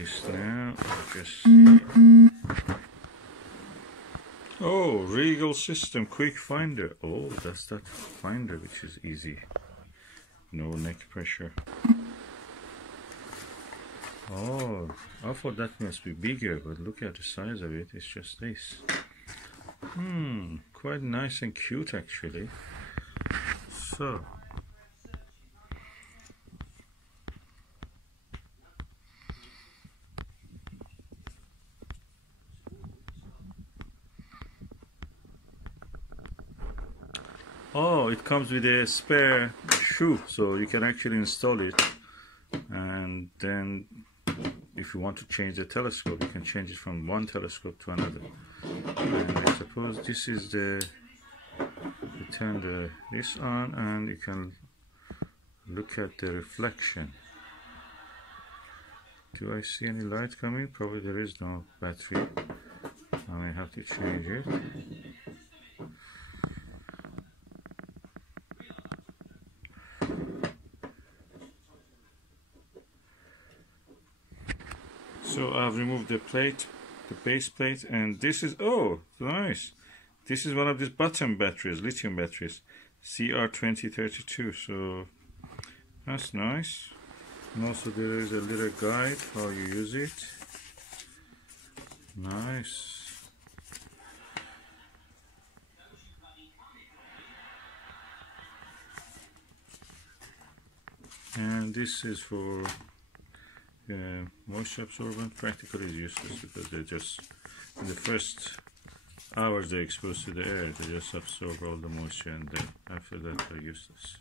this now. Just see. Oh, Rigel system, QuikFinder. Oh, that's that finder which is easy. No neck pressure. Oh, I thought that must be bigger, but look at the size of it. It's just this. Quite nice and cute actually. So. Oh, it comes with a spare shoe, so you can actually install it, and then if you want to change the telescope, you can change it from one telescope to another. And I suppose this is the, you turn this on and you can look at the reflection. Do I see any light coming? Probably there is no battery. I may have to change it. So I've removed the plate, the base plate, and this is, oh, nice. This is one of these bottom batteries, lithium batteries, CR2032. So that's nice. And also there is a little guide how you use it. Nice. And this is for moisture absorbent. Practically is useless because they just, in the first hours they're exposed to the air, they just absorb all the moisture, and then after that they're useless.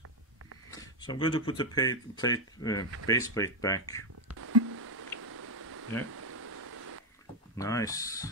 So I'm going to put the base plate back. Yeah, nice.